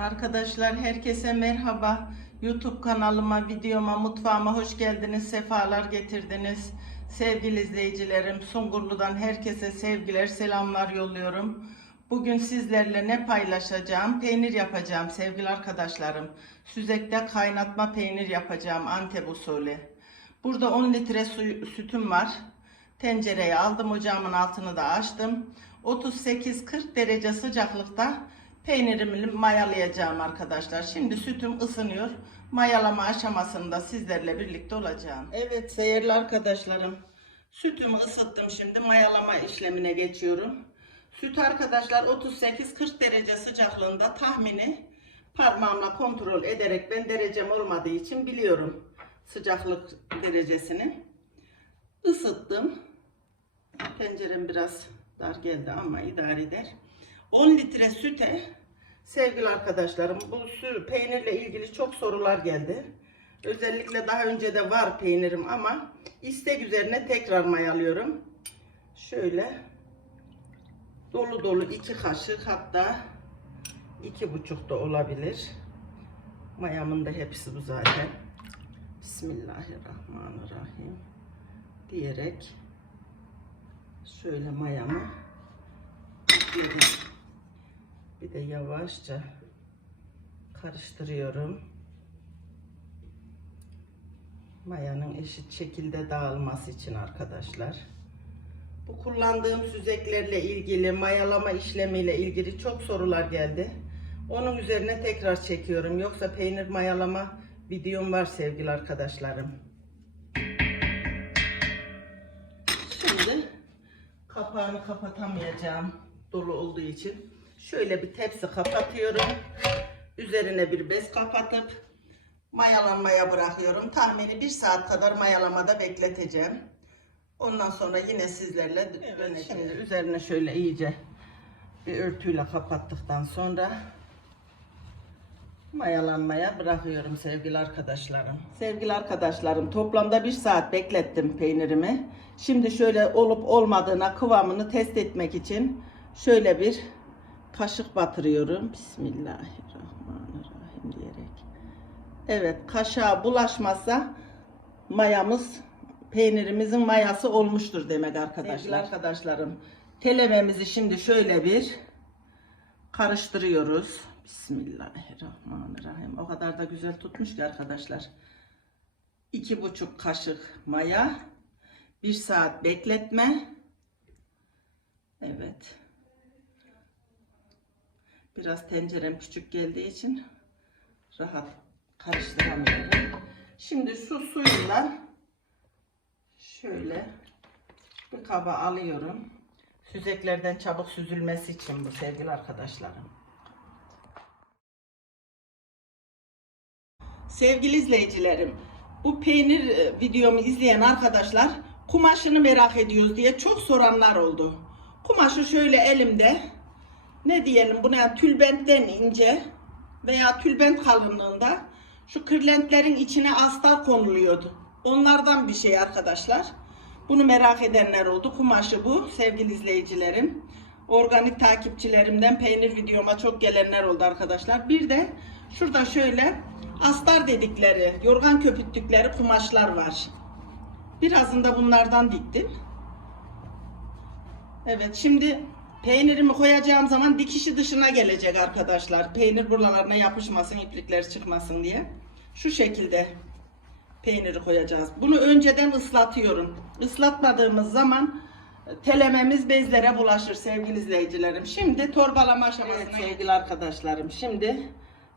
Arkadaşlar herkese merhaba. YouTube kanalıma, videoma, mutfağıma hoş geldiniz. Sefalar getirdiniz. Sevgili izleyicilerim, Sungurlu'dan herkese sevgiler, selamlar yolluyorum. Bugün sizlerle ne paylaşacağım? Peynir yapacağım sevgili arkadaşlarım. Süzekte kaynatma peynir yapacağım Antep usulü. Burada 10 litre su, sütüm var. Tencereye aldım ocağımın altını da açtım. 38-40 derece sıcaklıkta peynirimi mayalayacağım arkadaşlar. Şimdi sütüm ısınıyor. Mayalama aşamasında sizlerle birlikte olacağım. Evet değerli arkadaşlarım. Sütümü ısıttım şimdi mayalama işlemine geçiyorum. Süt arkadaşlar 38-40 derece sıcaklığında tahmini parmağımla kontrol ederek ben derecem olmadığı için biliyorum sıcaklık derecesini. Isıttım. Tencerem biraz dar geldi ama idare eder. 10 litre süte sevgili arkadaşlarım bu sü peynirle ilgili çok sorular geldi. Özellikle daha önce de var peynirim ama istek üzerine tekrar mayalıyorum. Şöyle dolu dolu iki kaşık hatta iki buçuk da olabilir. Mayamın da hepsi bu zaten. Bismillahirrahmanirrahim diyerek şöyle mayamı ekledim. Bir de yavaşça karıştırıyorum. Mayanın eşit şekilde dağılması için arkadaşlar. Bu kullandığım süzeklerle ilgili, mayalama işlemiyle ilgili çok sorular geldi. Onun üzerine tekrar çekiyorum. Yoksa peynir mayalama videom var sevgili arkadaşlarım. Şimdi kapağını kapatamayacağım dolu olduğu için. Şöyle bir tepsi kapatıyorum. Üzerine bir bez kapatıp mayalanmaya bırakıyorum. Tahmini bir saat kadar mayalamada bekleteceğim. Ondan sonra yine sizlerle evet, Şimdi üzerine şöyle iyice bir örtüyle kapattıktan sonra mayalanmaya bırakıyorum sevgili arkadaşlarım. Sevgili arkadaşlarım toplamda bir saat beklettim peynirimi. Şimdi şöyle olup olmadığına kıvamını test etmek için şöyle bir kaşık batırıyorum. Bismillahirrahmanirrahim diyerek. Evet kaşığa bulaşmazsa mayamız peynirimizin mayası olmuştur demek arkadaşlar. Sevgili arkadaşlarım telememizi şimdi şöyle bir karıştırıyoruz. Bismillahirrahmanirrahim. O kadar da güzel tutmuş ki arkadaşlar. İki buçuk kaşık maya. Bir saat bekletme. Evet. Biraz tencerem küçük geldiği için rahat karıştıramıyorum. Şimdi su suyuyla şöyle bir kaba alıyorum. Süzeklerden çabuk süzülmesi için bu sevgili arkadaşlarım. Sevgili izleyicilerim, bu peynir e, videomu izleyen arkadaşlar kumaşını merak ediyoruz diye çok soranlar oldu. Kumaşı şöyle elimde ne diyelim buna tülbentten ince veya tülbent kalınlığında şu kırlentlerin içine astar konuluyordu. Onlardan bir şey arkadaşlar. Bunu merak edenler oldu. Kumaşı bu sevgili izleyicilerim. Organik takipçilerimden peynir videoma çok gelenler oldu arkadaşlar. Bir de şurada şöyle astar dedikleri, yorgan köpüttükleri kumaşlar var. Birazını bunlardan diktim. Evet şimdi peynirimi koyacağım zaman dikişi dışına gelecek arkadaşlar. Peynir buralarına yapışmasın, iplikler çıkmasın diye. Şu şekilde peyniri koyacağız. Bunu önceden ıslatıyorum. Islatmadığımız zaman telememiz bezlere bulaşır sevgili izleyicilerim. Şimdi torbalama aşamasına evet, sevgili arkadaşlarım. Şimdi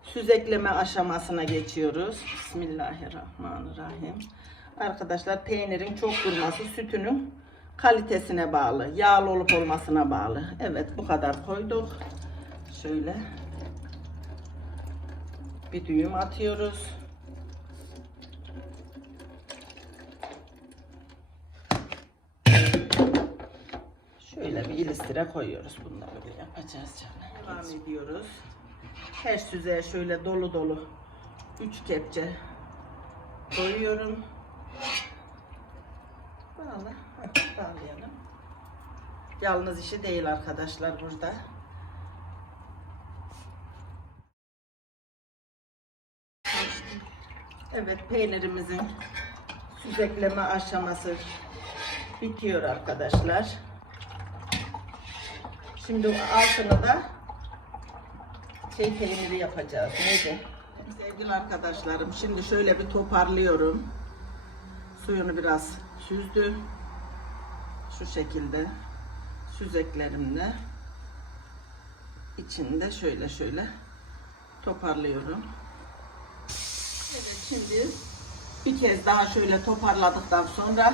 süzekleme aşamasına geçiyoruz. Bismillahirrahmanirrahim. Arkadaşlar peynirin çok durması sütünün kalitesine bağlı. Yağlı olup olmasına bağlı. Evet bu kadar koyduk. Şöyle bir düğüm atıyoruz. Şöyle bir ilistire koyuyoruz. Bunları böyle yapacağız canım. Devam ediyoruz. Her süzeye şöyle dolu dolu 3 kepçe koyuyorum. Yalnız işi değil arkadaşlar burada. Evet peynirimizin süzekleme aşaması bitiyor arkadaşlar. Şimdi altını da şey peyniri yapacağız. Neydi? Sevgili arkadaşlarım şimdi şöyle bir toparlıyorum. Suyunu biraz süzdü. Şu şekilde süzeklerimle içinde şöyle şöyle toparlıyorum. Evet şimdi bir kez daha şöyle toparladıktan sonra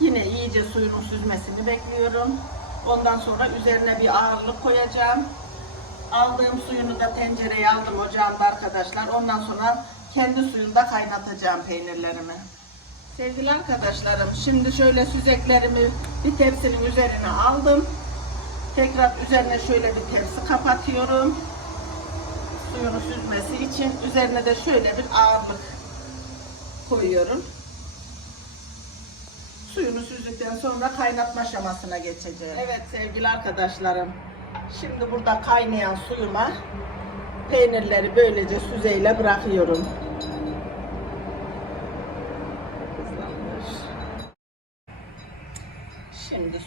yine iyice suyunun süzmesini bekliyorum. Ondan sonra üzerine bir ağırlık koyacağım. Aldığım suyunu da tencereye aldım ocağımda arkadaşlar. Ondan sonra kendi suyunda kaynatacağım peynirlerimi. Sevgili arkadaşlarım şimdi şöyle süzeklerimi bir tepsinin üzerine aldım. Tekrar üzerine şöyle bir tepsi kapatıyorum suyunu süzmesi için üzerine de şöyle bir ağırlık koyuyorum. Suyunu süzdükten sonra kaynatma aşamasına geçeceğim. Evet sevgili arkadaşlarım. Şimdi burada kaynayan suyuma peynirleri böylece süzeyle bırakıyorum. Hızlandır. Şimdi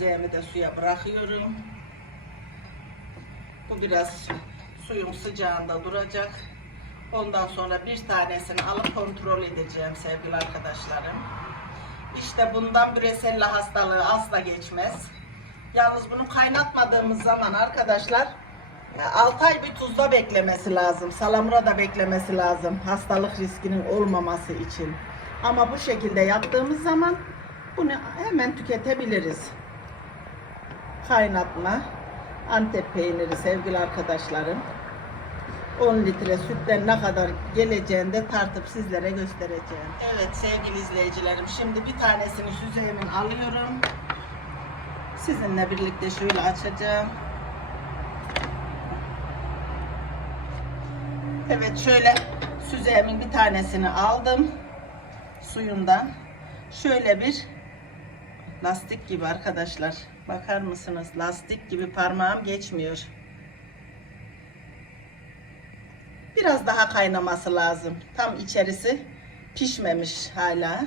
süzeyimi de suya bırakıyorum. Bu biraz suyun sıcağında duracak. Ondan sonra bir tanesini alıp kontrol edeceğim sevgili arkadaşlarım. İşte bundan Brusella hastalığı asla geçmez. Yalnız bunu kaynatmadığımız zaman arkadaşlar 6 ay bir tuzda beklemesi lazım. Salamura da beklemesi lazım. Hastalık riskinin olmaması için. Ama bu şekilde yaptığımız zaman bunu hemen tüketebiliriz. Kaynatma. Antep peyniri sevgili arkadaşlarım. 10 litre sütten ne kadar geleceğini de tartıp sizlere göstereceğim. Evet sevgili izleyicilerim şimdi bir tanesini süzeyimin alıyorum. Sizinle birlikte şöyle açacağım. Evet şöyle süzeyimin bir tanesini aldım. Suyundan. Şöyle bir lastik gibi arkadaşlar. Bakar mısınız? Lastik gibi parmağım geçmiyor. Biraz daha kaynaması lazım. Tam içerisi pişmemiş hala.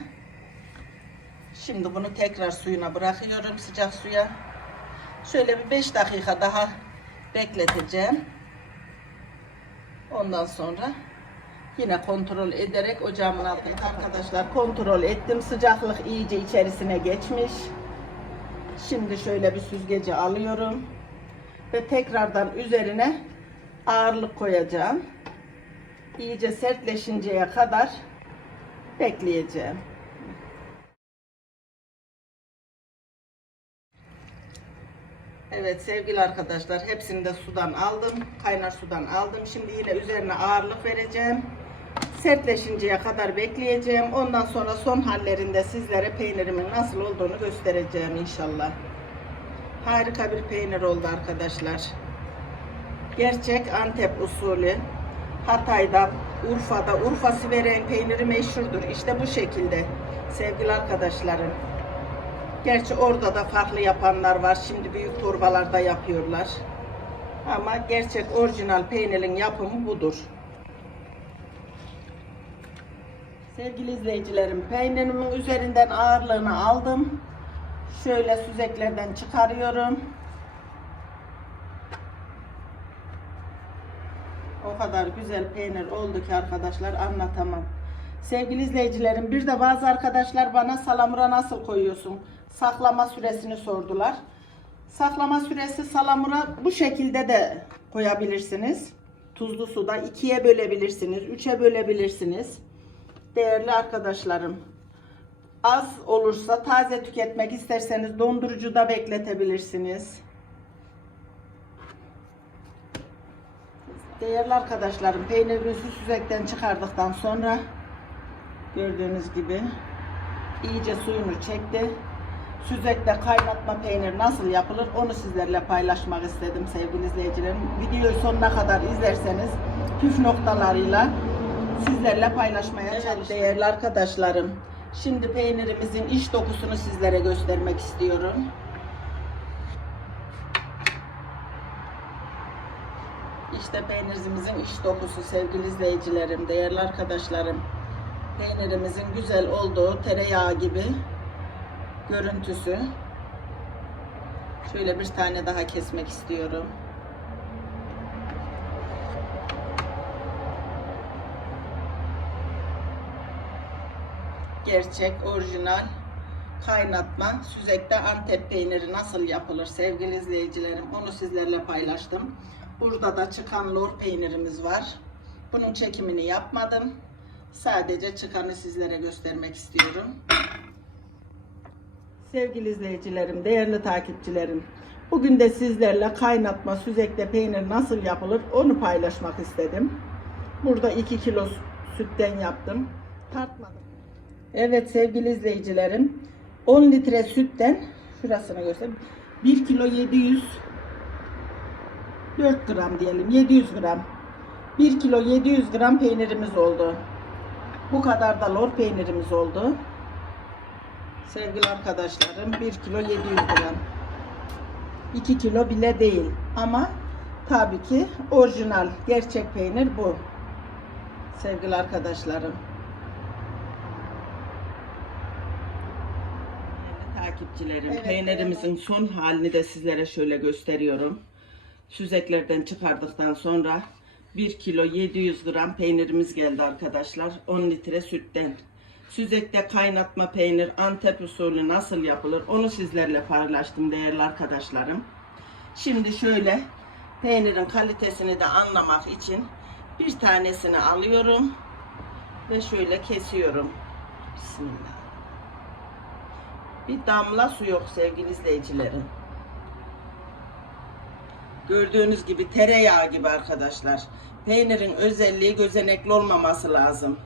Şimdi bunu tekrar suyuna bırakıyorum sıcak suya. Şöyle bir 5 dakika daha bekleteceğim. Ondan sonra yine kontrol ederek ocağımın altını arkadaşlar kontrol ettim. Sıcaklık iyice içerisine geçmiş. Şimdi şöyle bir süzgeci alıyorum ve tekrardan üzerine ağırlık koyacağım. İyice sertleşinceye kadar bekleyeceğim. Evet sevgili arkadaşlar hepsini de sudan aldım. Kaynar sudan aldım. Şimdi yine üzerine ağırlık vereceğim. Sertleşinceye kadar bekleyeceğim. Ondan sonra son hallerinde sizlere peynirimin nasıl olduğunu göstereceğim inşallah. Harika bir peynir oldu arkadaşlar. Gerçek Antep usulü. Hatay'da, Urfa'da, Urfa Siveren peyniri meşhurdur. İşte bu şekilde sevgili arkadaşlarım. Gerçi orada da farklı yapanlar var. Şimdi büyük torbalarda yapıyorlar. Ama gerçek orijinal peynirin yapımı budur. Sevgili izleyicilerim, peynirimin üzerinden ağırlığını aldım. Şöyle süzeklerden çıkarıyorum. O kadar güzel peynir oldu ki arkadaşlar anlatamam. Sevgili izleyicilerim bir de bazı arkadaşlar bana salamura nasıl koyuyorsun? Saklama süresini sordular. Saklama süresi salamura bu şekilde de koyabilirsiniz. Tuzlu suda ikiye bölebilirsiniz, üçe bölebilirsiniz. Değerli arkadaşlarım, az olursa taze tüketmek isterseniz dondurucuda bekletebilirsiniz. Değerli arkadaşlarım, peynirimizi süzekten çıkardıktan sonra gördüğünüz gibi iyice suyunu çekti. Süzekte kaynatma peynir nasıl yapılır onu sizlerle paylaşmak istedim sevgili izleyicilerim. Videoyu sonuna kadar izlerseniz püf noktalarıyla sizlerle paylaşmaya çalışacağım. Değerli arkadaşlarım, şimdi peynirimizin iç dokusunu sizlere göstermek istiyorum. İşte peynirimizin iç dokusu sevgili izleyicilerim, değerli arkadaşlarım. Peynirimizin güzel olduğu tereyağı gibi görüntüsü. Şöyle bir tane daha kesmek istiyorum. Gerçek, orijinal kaynatma süzekte Antep peyniri nasıl yapılır sevgili izleyicilerim onu sizlerle paylaştım. Burada da çıkan lor peynirimiz var. Bunun çekimini yapmadım. Sadece çıkanı sizlere göstermek istiyorum. Sevgili izleyicilerim, değerli takipçilerim. Bugün de sizlerle kaynatma süzekte peynir nasıl yapılır onu paylaşmak istedim. Burada 2 kilo sütten yaptım. Tartmadım. Evet sevgili izleyicilerim. 10 litre sütten şurasını göstereyim. 1 kilo 700 4 gram diyelim 700 gram 1 kilo 700 gram peynirimiz oldu. Bu kadar da lor peynirimiz oldu. Sevgili arkadaşlarım 1 kilo 700 gram. 2 kilo bile değil ama tabii ki orijinal gerçek peynir bu. Sevgili arkadaşlarım. Değerli takipçilerim, Evet, peynirimizin son halini de sizlere şöyle gösteriyorum. Süzeklerden çıkardıktan sonra 1 kilo 700 gram peynirimiz geldi arkadaşlar. 10 litre sütten. Süzekte kaynatma peynir Antep usulü nasıl yapılır onu sizlerle paylaştım değerli arkadaşlarım. Şimdi şöyle peynirin kalitesini de anlamak için bir tanesini alıyorum ve şöyle kesiyorum. Bismillah. Bir damla su yok sevgili izleyicilerim. Gördüğünüz gibi tereyağı gibi arkadaşlar. Peynirin özelliği gözenekli olmaması lazım.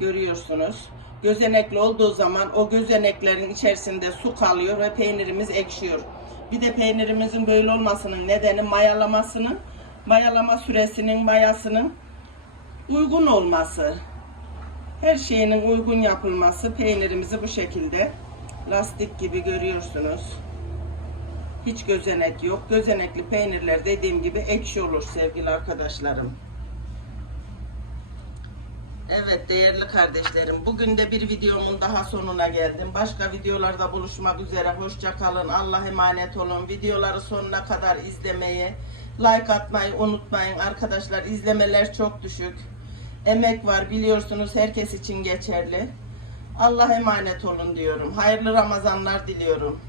Görüyorsunuz. Gözenekli olduğu zaman o gözeneklerin içerisinde su kalıyor ve peynirimiz ekşiyor. Bir de peynirimizin böyle olmasının nedeni mayalamasının, mayalama süresinin, mayasının uygun olması. Her şeyinin uygun yapılması peynirimizi bu şekilde lastik gibi görüyorsunuz. Hiç gözenek yok. Gözenekli peynirler dediğim gibi ekşi olur sevgili arkadaşlarım. Evet değerli kardeşlerim. Bugün de bir videomun daha sonuna geldim. Başka videolarda buluşmak üzere. Hoşça kalın. Allah emanet olun. Videoları sonuna kadar izlemeyi, like atmayı unutmayın arkadaşlar. İzlemeler çok düşük. Emek var biliyorsunuz herkes için geçerli. Allah emanet olun diyorum. Hayırlı Ramazanlar diliyorum.